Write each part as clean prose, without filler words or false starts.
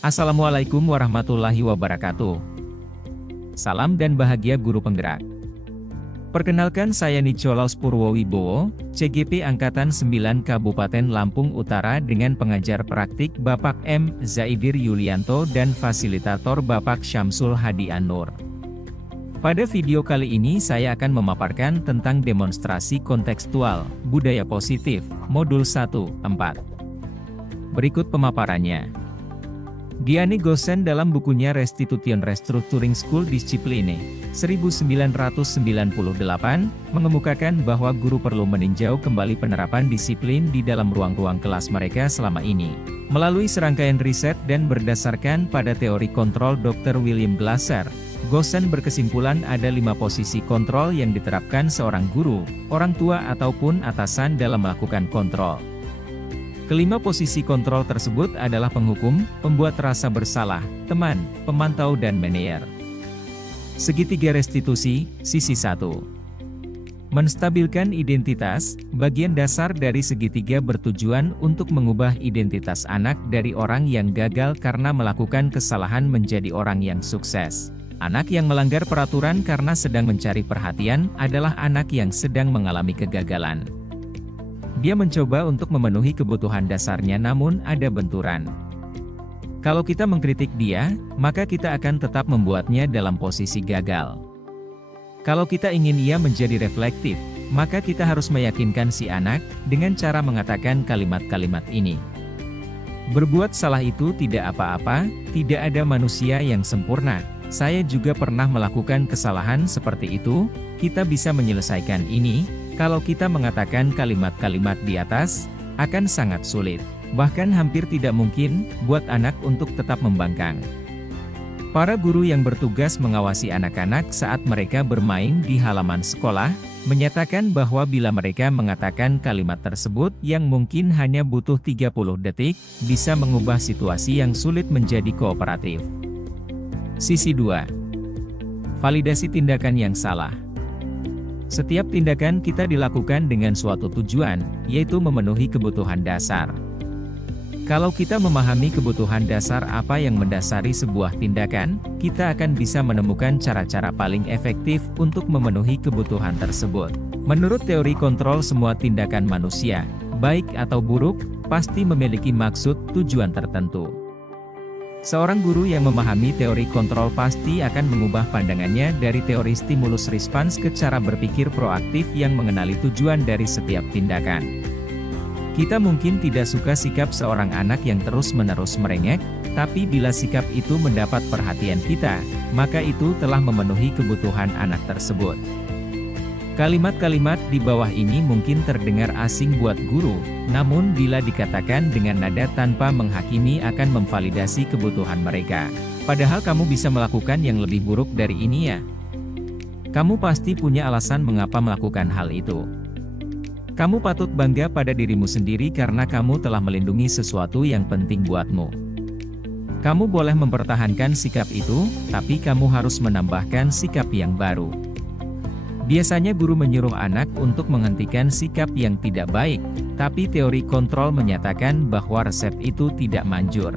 Assalamualaikum warahmatullahi wabarakatuh. Salam dan bahagia guru penggerak. Perkenalkan saya Nicolaus Purwowibowo, CGP Angkatan 9 Kabupaten Lampung Utara dengan pengajar praktik Bapak M. Zaidir Yulianto dan fasilitator Bapak Syamsul Hadi An-Nur. Pada video kali ini saya akan memaparkan tentang demonstrasi kontekstual, budaya positif, modul 1-4. Berikut pemaparannya. Gianni Gosen dalam bukunya Restitution Restructuring School Discipline, 1998, mengemukakan bahwa guru perlu meninjau kembali penerapan disiplin di dalam ruang-ruang kelas mereka selama ini. Melalui serangkaian riset dan berdasarkan pada teori kontrol Dr. William Glasser, Gosen berkesimpulan ada 5 posisi kontrol yang diterapkan seorang guru, orang tua ataupun atasan dalam melakukan kontrol. Kelima posisi kontrol tersebut adalah penghukum, pembuat rasa bersalah, teman, pemantau dan manajer. Segitiga restitusi, sisi 1. Menstabilkan identitas, bagian dasar dari segitiga bertujuan untuk mengubah identitas anak dari orang yang gagal karena melakukan kesalahan menjadi orang yang sukses. Anak yang melanggar peraturan karena sedang mencari perhatian adalah anak yang sedang mengalami kegagalan. Dia mencoba untuk memenuhi kebutuhan dasarnya namun ada benturan. Kalau kita mengkritik dia, maka kita akan tetap membuatnya dalam posisi gagal. Kalau kita ingin ia menjadi reflektif, maka kita harus meyakinkan si anak, dengan cara mengatakan kalimat-kalimat ini. Berbuat salah itu tidak apa-apa, tidak ada manusia yang sempurna. Saya juga pernah melakukan kesalahan seperti itu, kita bisa menyelesaikan ini. Kalau kita mengatakan kalimat-kalimat di atas, akan sangat sulit, bahkan hampir tidak mungkin, buat anak untuk tetap membangkang. Para guru yang bertugas mengawasi anak-anak saat mereka bermain di halaman sekolah, menyatakan bahwa bila mereka mengatakan kalimat tersebut yang mungkin hanya butuh 30 detik, bisa mengubah situasi yang sulit menjadi kooperatif. Sisi 2. Validasi tindakan yang salah. Setiap tindakan kita dilakukan dengan suatu tujuan, yaitu memenuhi kebutuhan dasar. Kalau kita memahami kebutuhan dasar apa yang mendasari sebuah tindakan, kita akan bisa menemukan cara-cara paling efektif untuk memenuhi kebutuhan tersebut. Menurut teori kontrol semua tindakan manusia, baik atau buruk, pasti memiliki maksud tujuan tertentu. Seorang guru yang memahami teori kontrol pasti akan mengubah pandangannya dari teori stimulus response ke cara berpikir proaktif yang mengenali tujuan dari setiap tindakan. Kita mungkin tidak suka sikap seorang anak yang terus-menerus merengek, tapi bila sikap itu mendapat perhatian kita, maka itu telah memenuhi kebutuhan anak tersebut. Kalimat-kalimat di bawah ini mungkin terdengar asing buat guru, namun bila dikatakan dengan nada tanpa menghakimi akan memvalidasi kebutuhan mereka. Padahal kamu bisa melakukan yang lebih buruk dari ini ya. Kamu pasti punya alasan mengapa melakukan hal itu. Kamu patut bangga pada dirimu sendiri karena kamu telah melindungi sesuatu yang penting buatmu. Kamu boleh mempertahankan sikap itu, tapi kamu harus menambahkan sikap yang baru. Biasanya guru menyuruh anak untuk menghentikan sikap yang tidak baik, tapi teori kontrol menyatakan bahwa resep itu tidak manjur.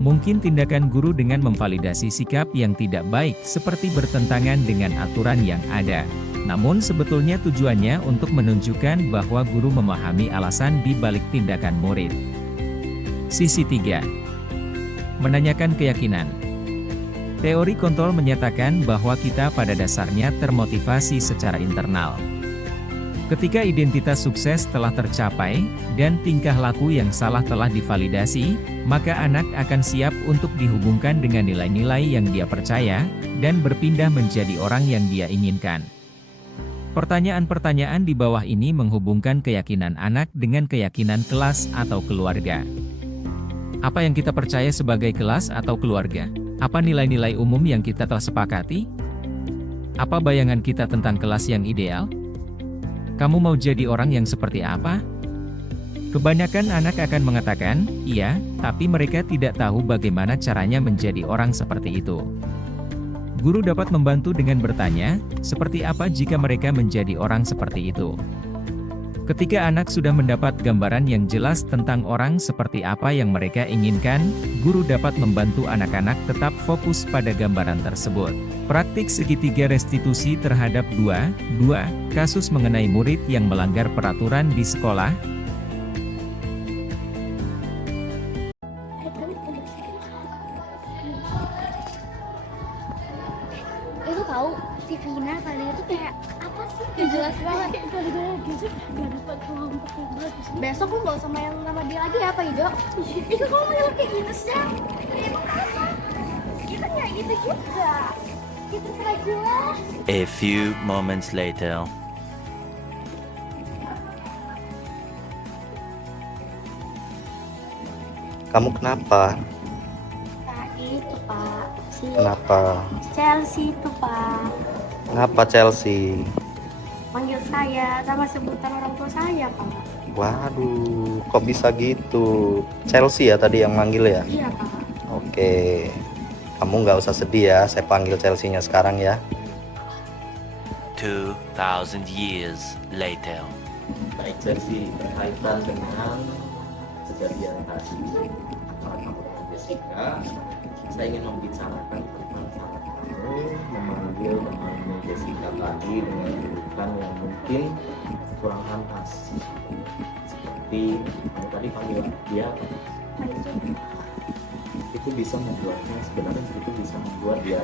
Mungkin tindakan guru dengan memvalidasi sikap yang tidak baik seperti bertentangan dengan aturan yang ada. Namun sebetulnya tujuannya untuk menunjukkan bahwa guru memahami alasan di balik tindakan murid. Sisi 3. Menanyakan keyakinan. Teori kontrol menyatakan bahwa kita pada dasarnya termotivasi secara internal. Ketika identitas sukses telah tercapai, dan tingkah laku yang salah telah divalidasi, maka anak akan siap untuk dihubungkan dengan nilai-nilai yang dia percaya, dan berpindah menjadi orang yang dia inginkan. Pertanyaan-pertanyaan di bawah ini menghubungkan keyakinan anak dengan keyakinan kelas atau keluarga. Apa yang kita percaya sebagai kelas atau keluarga? Apa nilai-nilai umum yang kita telah sepakati? Apa bayangan kita tentang kelas yang ideal? Kamu mau jadi orang yang seperti apa? Kebanyakan anak akan mengatakan, iya, tapi mereka tidak tahu bagaimana caranya menjadi orang seperti itu. Guru dapat membantu dengan bertanya, seperti apa jika mereka menjadi orang seperti itu? Ketika anak sudah mendapat gambaran yang jelas tentang orang seperti apa yang mereka inginkan, guru dapat membantu anak-anak tetap fokus pada gambaran tersebut. Praktik segitiga restitusi terhadap 2 kasus mengenai murid yang melanggar peraturan di sekolah. Itu tahu si Vina kali itu kayak apa sih? Gak jelas banget. Gara-gara gitu gak dapat kelompok yang bagus. Besok lu gak usah main sama dia lagi ya, Pak Ijo? Itu kamu main kayak gitu sih. Emang apa? Kita nggak gitu juga. Kita gak jelas. A few moments later. Kamu kenapa? Nah itu Pak, si Kenapa? Chelsea itu Pak Kenapa Chelsea? manggil saya sama sebutan orang tua saya Pak. Waduh, kok bisa gitu? Chelsea ya tadi yang manggil ya? Iya Pak. Oke, kamu nggak usah sedih ya, saya panggil Chelsea-nya sekarang ya. 2,000 years later. Baik Chelsea, berkaitan dengan kejadian tadi antara kamu dan Jessica, saya ingin membicarakan tentang cara kamu memanggil temanmu Jessica tadi dengan julukan yang mungkin kurang pantas. Seperti kamu tadi panggil dia, itu bisa membuatnya, sebenarnya itu bisa membuat dia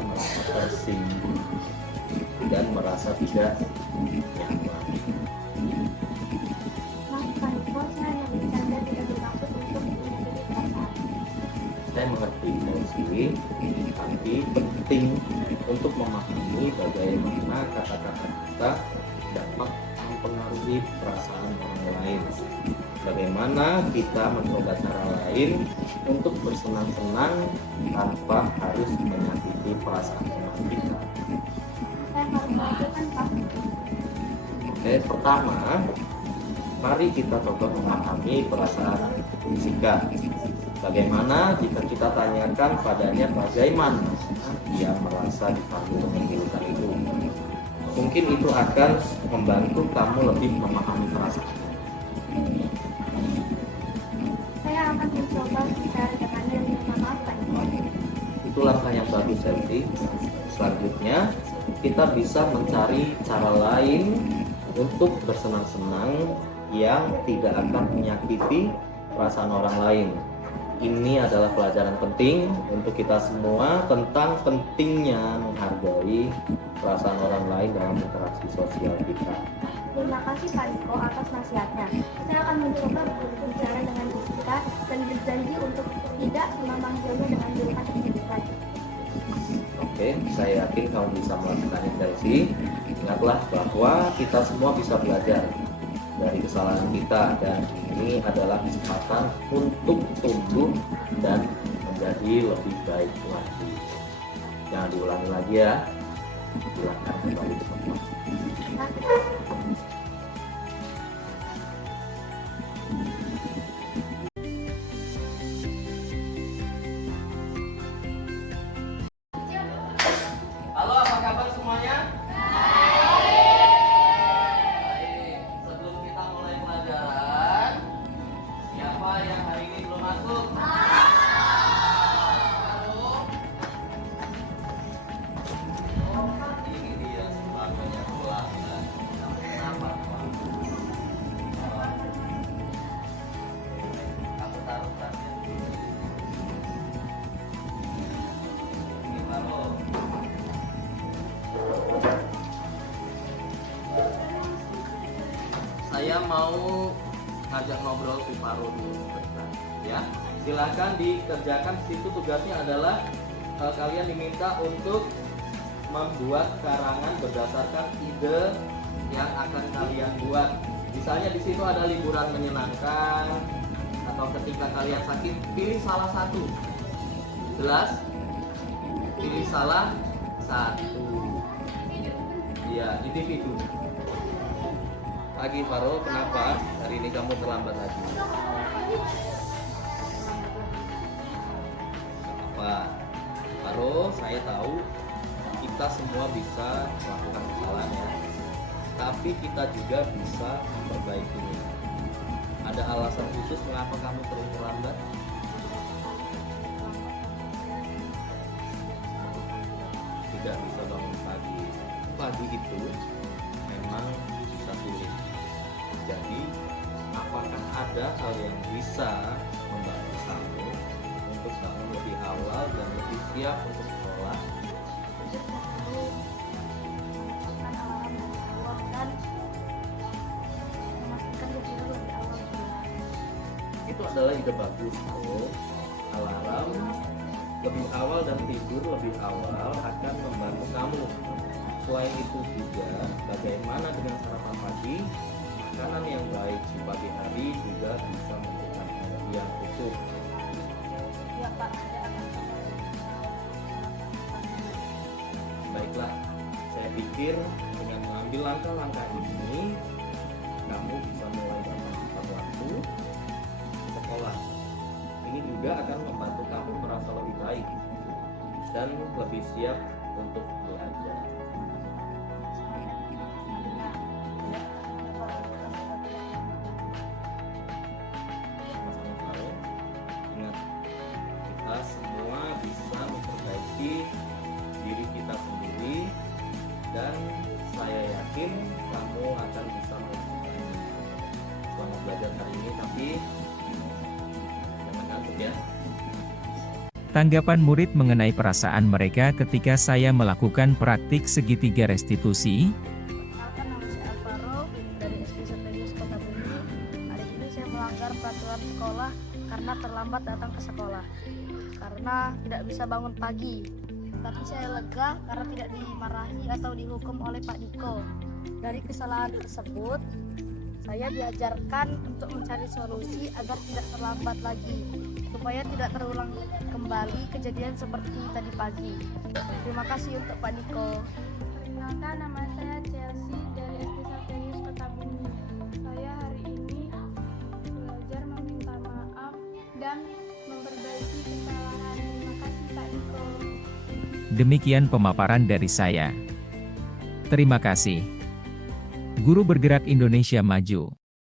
merasa tersinggung dan merasa tidak nyaman. Maafkan kok, saya hanya bercanda, tidak bermaksud untuk menyakiti perasaan. Saya mengerti Chelsea, tapi penting untuk memahami bagaimana kata-kata kita dapat mempengaruhi perasaan orang lain. Bagaimana kita mencoba cara lain untuk bersenang-senang tanpa harus menyakiti perasaan teman kita. Saya harus melakukan Pak. Oke, pertama, mari kita coba memahami perasaan Jessica. Bagaimana jika kita tanyakan padanya bagaimana dia merasa dipanggil dengan julukan itu. Mungkin itu akan membantu kamu lebih memahami perasaan. Saya akan mencoba bicara dengannya dan minta maaf Pak Iko. Itu langkah yang bagus, Chelsea. Selanjutnya, kita bisa mencari cara lain untuk bersenang-senang yang tidak akan menyakiti perasaan orang lain. Ini adalah pelajaran penting untuk kita semua tentang pentingnya menghargai perasaan orang lain dalam interaksi sosial kita. Terima kasih Pak Iko atas nasihatnya. Saya akan mencoba berbicara dengan Jessica dan berjanji untuk tidak memanggilnya dengan julukan tersebut lagi. Oke, saya yakin kamu bisa melakukannya, Chelsea. Ingatlah bahwa kita semua bisa belajar dari kesalahan kita, dan ini adalah kesempatan untuk tumbuh dan menjadi lebih baik lagi. Jangan diulangi lagi ya. Silakan kembali ke tempat. Halo, apa kabar semuanya? Baik. Sebelum kita mulai pelajaran, siapa yang hari ini belum masuk? Halo. Oh, ini dia sebabnya pulang. Kenapa? Aku taruh tasnya dulu. Ini baru. Saya mau ngajak ngobrol si Faro dulu sebentar, ya. Silakan dikerjakan. Situ tugasnya adalah kalian diminta untuk membuat karangan berdasarkan ide yang akan kalian buat. Misalnya di situ ada liburan menyenangkan atau ketika kalian sakit, pilih salah satu. Jelas? Pilih salah satu. Iya, individu. Pagi Faro, kenapa hari ini kamu terlambat lagi? Apa? Faro, saya tahu kita semua bisa melakukan kesalahan ya. tapi kita juga bisa memperbaikinya. Ada alasan khusus mengapa kamu sering terlambat? Tidak bisa bangun pagi. Pagi itu memang bisa sulit. Jadi, apakah ada hal yang bisa membantu kamu untuk bangun lebih awal dan lebih siap untuk sekolah? Memasukkan alarm lebih awal dan memastikan dia tidur lebih awal juga. Itu adalah ide bagus, bro. Alarm lebih awal dan tidur lebih awal akan membantu kamu. Selain itu juga, bagaimana dengan sarapan pagi? Makanan yang baik di pagi hari juga bisa memberikan energi yang cukup. Ya Pak, saya akan coba. Baiklah, saya pikir dengan mengambil langkah-langkah ini, kamu bisa mulai memanfaatkan waktu sekolah. Ini juga akan membantu kamu merasa lebih baik dan lebih siap untuk belajar. Sama-sama, Faro. Ingat, kita semua bisa memperbaiki diri kita sendiri, dan saya yakin kamu akan bisa melakukannya selama belajar hari ini. Tapi jangan ngantuk ya. Tanggapan murid mengenai perasaan mereka ketika saya melakukan praktik segitiga restitusi. Perkenalkan, nama saya Alvaro dari SD Septenius Kota Bumi. Hari ini saya melanggar peraturan sekolah karena terlambat datang ke sekolah. Karena tidak bisa bangun pagi. Tapi saya lega karena tidak dimarahi atau dihukum oleh Pak Niko. Dari kesalahan tersebut, saya diajarkan untuk mencari solusi agar tidak terlambat lagi, supaya tidak terulang kembali kejadian seperti tadi pagi. Terima kasih untuk Pak Niko. Perkenalkan, nama saya Chelsea dari SD Septenius Kota Bumi. Saya hari ini belajar meminta maaf dan memperbaiki kesalahan. Terima kasih Pak Niko. Demikian pemaparan dari saya. Terima kasih. Guru Bergerak Indonesia Maju.